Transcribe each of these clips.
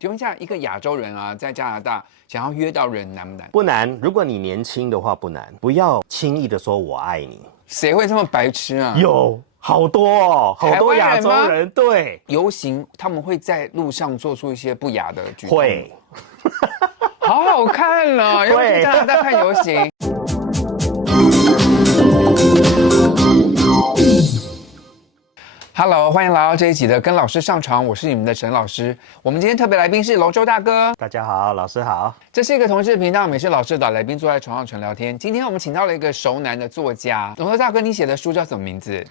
请问一下，一个亚洲人啊，在加拿大想要约到人难不难？不难，如果你年轻的话不难，不要轻易的说我爱你。谁会这么白痴啊？有好多哦，好多亚洲人，对，游行他们会在路上做出一些不雅的举动。会，好好看哦，要去加拿大看游行。Hello， 欢迎来到这一集的跟老师上床，我是你们的沈老师。我们今天特别来宾是龙舟大哥。大家好，老师好。这是一个同志频道，美式老师找来宾坐在床上纯聊天。今天我们请到了一个熟男的作家，龙舟大哥，你写的书叫什么名字？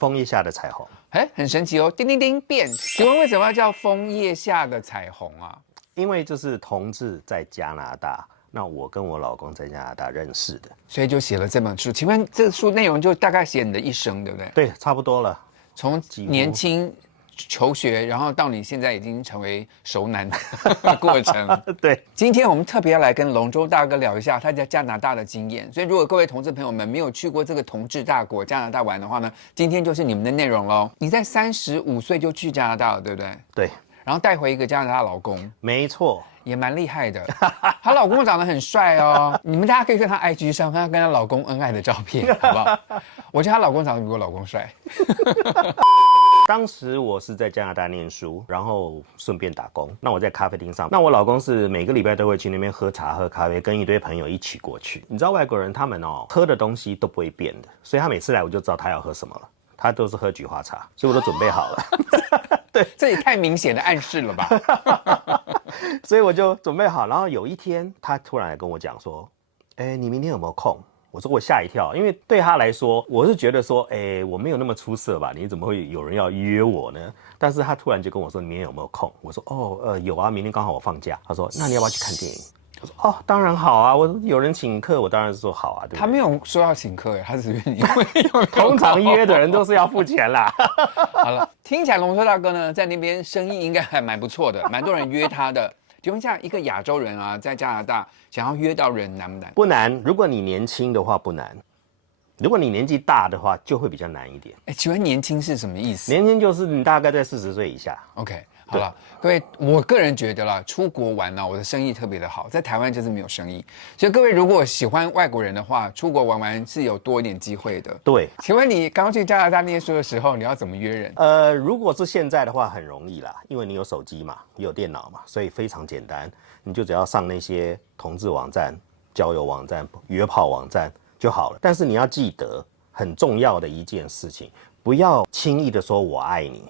枫叶下的彩虹。很神奇哦，叮叮叮变。请问为什么要叫枫叶下的彩虹啊？因为就是同志在加拿大。那我跟我老公在加拿大认识的，所以就写了这本书。请问这书内容就大概写你的一生，对不对？对，差不多了。从年轻求学，然后到你现在已经成为熟男的过程。对，今天我们特别要来跟龙舟大哥聊一下他在加拿大的经验。所以如果各位同志朋友们没有去过这个同志大国加拿大玩的话呢，今天就是你们的内容咯。你在35岁就去加拿大了，对不对？对。然后带回一个加拿大老公。没错。也蛮厉害的，她老公长得很帅哦，你们大家可以看她 IG 上看她跟她老公恩爱的照片，好不好？我觉得她老公长得比我老公帅。当时我是在加拿大念书，然后顺便打工。那我在咖啡厅上，那我老公是每个礼拜都会去那边喝茶喝咖啡，跟一堆朋友一起过去。你知道外国人他们喝的东西都不会变的，所以他每次来我就知道他要喝什么了。他都是喝菊花茶，所以我都准备好了。对，这也太明显的暗示了吧？所以我就准备好，然后有一天他突然来跟我讲说：“你明天有没有空？”我说我吓一跳，因为对他来说，我是觉得说，我没有那么出色吧？你怎么会有人要约我呢？但是他突然就跟我说：“你明天有没有空？”我说：“有啊，明天刚好我放假。”他说：“那你要不要去看电影？”我说：“哦，当然好啊！我有人请客，我当然是说好啊。”对不对？他没有说要请客，他只是约你。通常约的人都是要付钱啦。好了，听起来龙舟大哥呢，在那边生意应该还蛮不错的，蛮多人约他的。请问一下，一个亚洲人啊，在加拿大想要约到人难不难？不难，如果你年轻的话不难，如果你年纪大的话就会比较难一点。请问年轻是什么意思？年轻就是你大概在40岁以下。OK。好了，各位，我个人觉得啦，出国玩呢，我的生意特别的好，在台湾就是没有生意，所以各位如果喜欢外国人的话，出国玩玩是有多一点机会的。对，请问你刚去加拿大念书的时候，你要怎么约人？如果是现在的话，很容易啦，因为你有手机嘛，你有电脑嘛，所以非常简单，你就只要上那些同志网站、交友网站、约炮网站就好了。但是你要记得很重要的一件事情，不要轻易的说我爱你。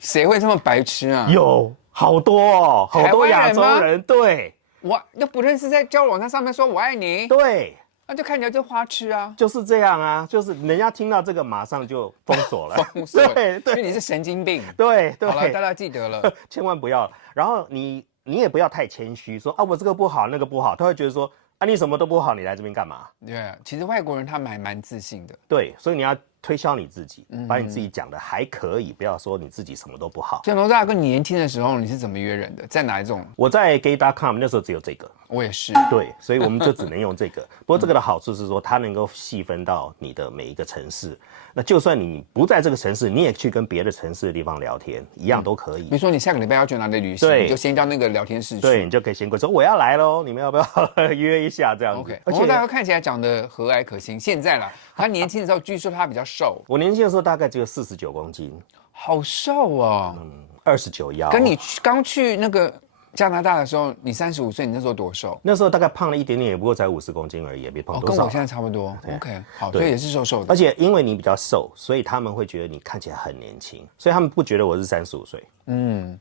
谁会这么白痴啊？有好多哦，好多亚洲人，对，我又不认识，在交友网站上面说我爱你，对，那就看起来就花痴啊，就是这样啊，就是人家听到这个马上就封锁了，封锁，对，因为你是神经病，对，好了，大家记得了，千万不要。然后你也不要太谦虚，说啊我这个不好那个不好，他会觉得说啊你什么都不好，你来这边干嘛？对，其实外国人他们还蛮自信的，对，所以你要推销你自己，把你自己讲的还可以，不要说你自己什么都不好。所以龙舟大哥，你年轻的时候你是怎么约人的？在哪一种？我在 gay.com 那时候只有这个，我也是。对，所以我们就只能用这个。不过这个的好处是说，它能够细分到你的每一个城市。那就算你不在这个城市，你也去跟别的城市的地方聊天，一样都可以。比如说你下个礼拜要去哪里旅行，你就先到那个聊天室去。对，你就可以先过说我要来咯，你们要不要约一下这样子 ？OK。龙舟大哥看起来长得和蔼可亲，现在啦，他年轻的时候据说他比较瘦。我年轻的时候大概只有49公斤，好瘦哦。29腰。跟你刚去那个加拿大的时候，你35岁，你那时候多瘦？那时候大概胖了一点点，也不过才50公斤而已，也没胖多少。跟我现在差不多。OK， 好，所以也是瘦瘦的。而且因为你比较瘦，所以他们会觉得你看起来很年轻，所以他们不觉得我是35岁。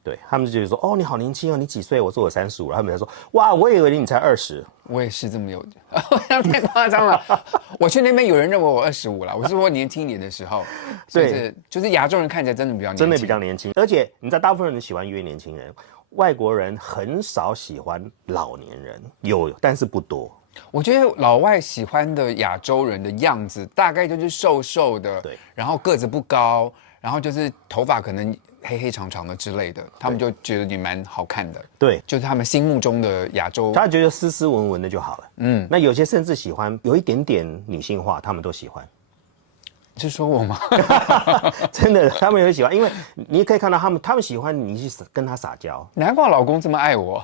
对，他们就觉得说，哦，你好年轻哦，你几岁？我说我35了，他们才说，哇，我以为你才20。我也是这么有的，太夸张了。我去那边有人认为我25了，我是说年轻一点的时候，对，就是亚洲人看起来真的比较年轻，真的比较年轻。而且你知道，大部分人喜欢约年轻人，外国人很少喜欢老年人，有，但是不多。我觉得老外喜欢的亚洲人的样子，大概就是瘦瘦的，对，然后个子不高，然后就是头发可能黑黑长长的之类的，他们就觉得你蛮好看的。对，就是他们心目中的亚洲，他觉得斯斯文文的就好了。那有些甚至喜欢有一点点女性化，他们都喜欢。是说我吗？真的，他们也会喜欢，因为你可以看到他们喜欢你去跟他撒娇。难怪我老公这么爱我。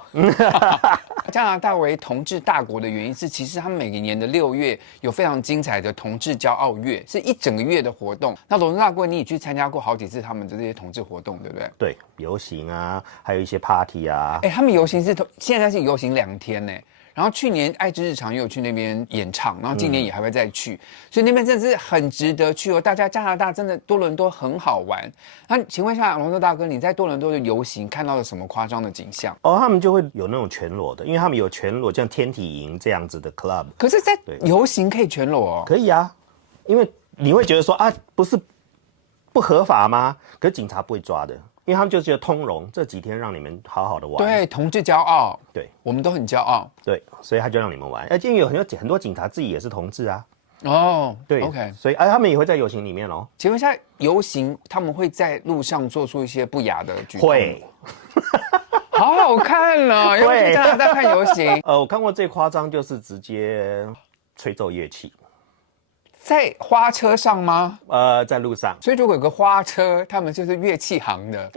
加拿大为同志大国的原因是，其实他们每年的6月有非常精彩的同志骄傲月，是一整个月的活动。那龙中大哥，你也去参加过好几次他们的这些同志活动，对不对？对，游行啊，还有一些 party 啊。他们游行现在是游行2天呢。然后去年爱之日常也有去那边演唱，然后今年也还会再去，所以那边真的是很值得去哦。大家加拿大真的多伦多很好玩。那请问一下龙舟大哥，你在多伦多的游行看到了什么夸张的景象？他们就会有那种全裸的，因为他们有全裸，像天体营这样子的 club。可是，在游行可以全裸哦？可以啊，因为你会觉得说啊，不是不合法吗？可是警察不会抓的。因为他们就觉得通融，这几天让你们好好的玩。对，同志骄傲，对，我们都很骄傲。对，所以他就让你们玩。而且有很多警察自己也是同志啊。哦，对 ，OK， 所以他们也会在游行里面哦。请问一下，游行他们会在路上做出一些不雅的举动？会，好好看哦，因为去加拿大看游行。我看过最夸张就是直接吹奏乐器。在花车上吗？在路上。所以如果有个花车，他们就是乐器行的，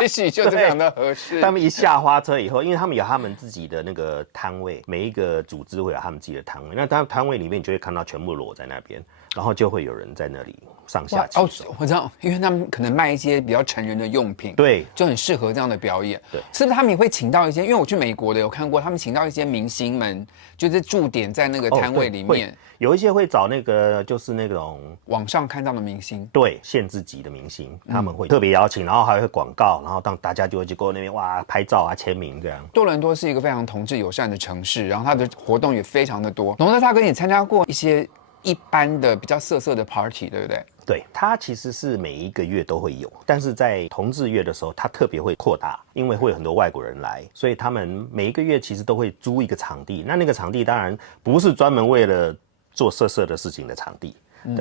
也许就非常的合适。他们一下花车以后，因为他们有他们自己的那个摊位，每一个组织会有他们自己的摊位。那摊位里面，你就会看到全部裸在那边，然后就会有人在那里上下起手。我知道，因为他们可能卖一些比较成人的用品，对，就很适合这样的表演。对，是不是他们也会请到一些？因为我去美国的有看过，他们请到一些明星们，就是驻点在那个摊位里面。有一些会找那个就是那种网上看到的明星，对，限制级的明星，他们会特别邀请，然后还会广告，然后大家就会去过那边哇拍照啊签名这样。多伦多是一个非常同志友善的城市，然后它的活动也非常的多。龙德大哥，你参加过一些一般的比较色的 party， 对不对？对，它其实是每一个月都会有，但是在同志月的时候，它特别会扩大，因为会有很多外国人来，所以他们每一个月其实都会租一个场地。那个场地当然不是专门为了做色的事情的场地，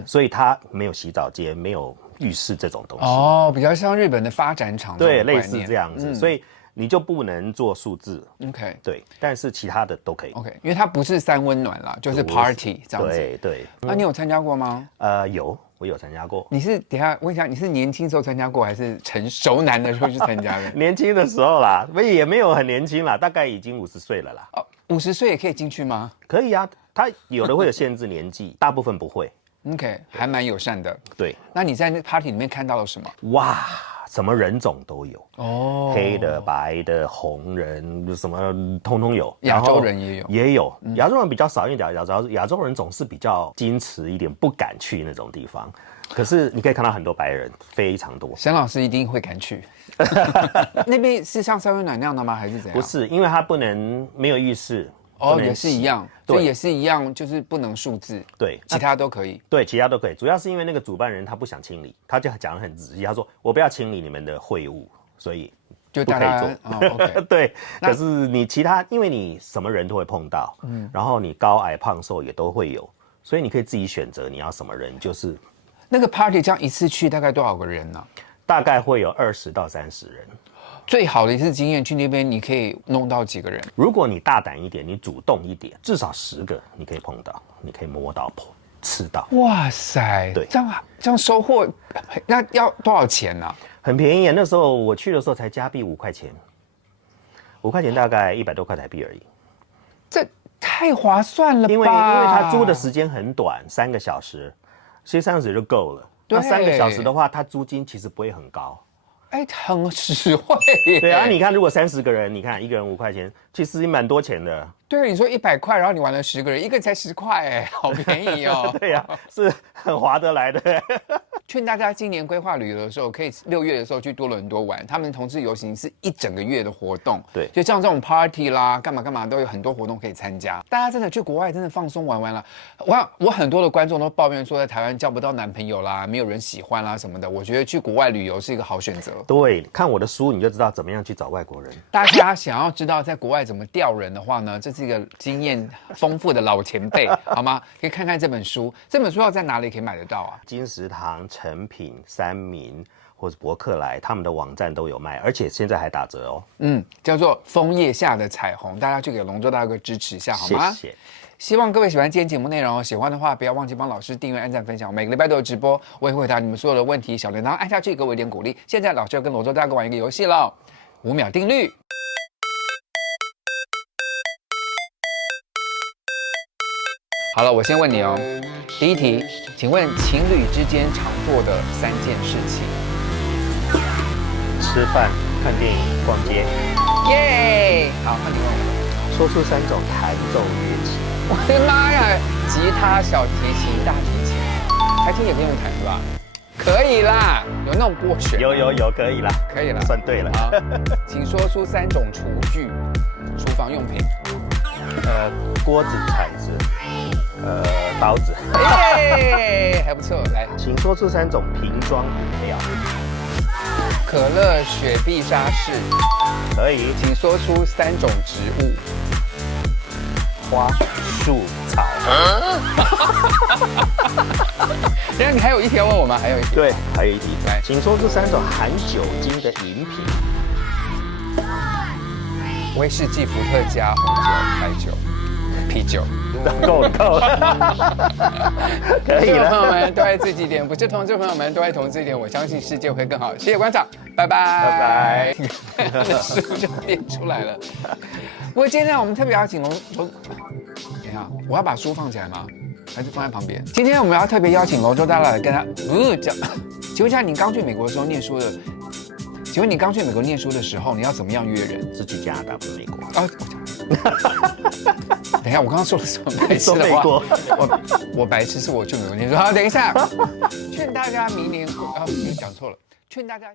所以它没有洗澡间，没有浴室这种东西。哦，比较像日本的发展场，对，类似这样子，所以你就不能做数字。OK， 对，但是其他的都可以。OK， 因为它不是三温暖啦，就是 party 这样子。对。那你有参加过吗？我有参加过。你是等一下问一下，你是年轻时候参加过，还是成熟男的时候去参加的？年轻的时候啦，也没有很年轻啦，大概已经50岁了啦。哦，50岁也可以进去吗？可以啊，他有的会有限制年纪，大部分不会。OK， 还蛮友善的。对，那你在那 party 里面看到了什么？哇，什么人种都有哦，黑的、白的、红人，什么通通有。亚洲人也有，亚洲人比较少，因为亚洲人总是比较矜持一点，不敢去那种地方。可是你可以看到很多白人，非常多。沈老师一定会敢去。那边是像三温暖那样的吗？还是怎样？不是，因为它没有浴室。哦，也是一样，所以也是一样，就是不能数字，对，其他都可以。对，其他都可以。主要是因为那个主办人他不想清理，他就讲得很仔细，他说我不要清理你们的秽物，所以就不可以做。OK， 对，可是你其他，因为你什么人都会碰到，然后你高矮胖瘦也都会有，所以你可以自己选择你要什么人，就是那个 party 这样一次去大概多少个人呢？大概会有20到30人。最好的一次经验去那边，你可以弄到几个人？如果你大胆一点，你主动一点，至少10个你可以碰到，你可以摸到、吃到。哇塞，对，这样收获，那要多少钱呢？很便宜，那时候我去的时候才加币5块钱，5块钱大概100多块台币而已。这太划算了吧？因为他租的时间很短，3个小时，其实3个小时就够了。那3个小时的话，他租金其实不会很高。很实惠耶。对啊，你看，如果30个人，你看1个人5块钱，其实蛮多钱的。对，你说100块，然后你玩了10个人，一个才10块，哎，好便宜哦。对呀，是很划得来的。劝大家今年规划旅游的时候，可以6月的时候去多伦多玩。他们同志游行是一整个月的活动，对，就像这种 party 啦，干嘛都有很多活动可以参加。大家真的去国外真的放松玩了。我很多的观众都抱怨说，在台湾交不到男朋友啦，没有人喜欢啦什么的。我觉得去国外旅游是一个好选择。对，看我的书你就知道怎么样去找外国人。大家想要知道在国外怎么钓人的话呢，这是一个经验丰富的老前辈，好吗？可以看看这本书。这本书要在哪里可以买得到啊？金石堂、诚品、三民或者博客来，他们的网站都有卖，而且现在还打折哦。叫做《枫叶下的彩虹》，大家去给龙舟大哥支持一下好吗？谢谢。希望各位喜欢今天节目内容哦，喜欢的话不要忘记帮老师订阅、按赞、分享。每个礼拜都有直播，我也会回答你们所有的问题。小铃铛按下去，给我一点鼓励。现在老师要跟罗州大哥玩一个游戏了，5秒定律。好了，我先问你哦。第一题，请问情侣之间常做的3件事情？吃饭、看电影、逛街。耶！好，换你问我。说出3种弹奏乐器。我的妈呀！吉他、小提琴、大提琴，台琴也可以用弹是吧？可以啦，有那种拨弦。有，可以啦，可以了，算对了。好，请说出3种厨具，厨房用品。锅子、铲子，刀子。耶，还不错。来，请说出3种瓶装饮料。可乐、雪碧、沙士。可以。请说出3种植物。花、树、草。等下你还有一题要问我吗？还有一题。对，还有一题。来，请说出3种含酒精的饮品。威士忌、伏特加、红酒、白酒、啤酒。够了。可以观众朋友了。们，多爱自己一点；不是同志朋友们，多爱同志一点。我相信世界会更好。谢谢馆长，拜拜。他的书就变出来了。不过今天我们特别邀请等一下，我要把书放起来吗？还是放在旁边？今天我们要特别邀请罗州大大来跟他讲。请问一下，你刚去美国的时候念书的？请问你刚去美国念书的时候，你要怎么样约人？是去加拿大，不是美国。哦，等一下，我刚刚说了什么白痴的话？我白痴是我去美国念书。好，等一下，劝大家明年又讲错了，劝大家。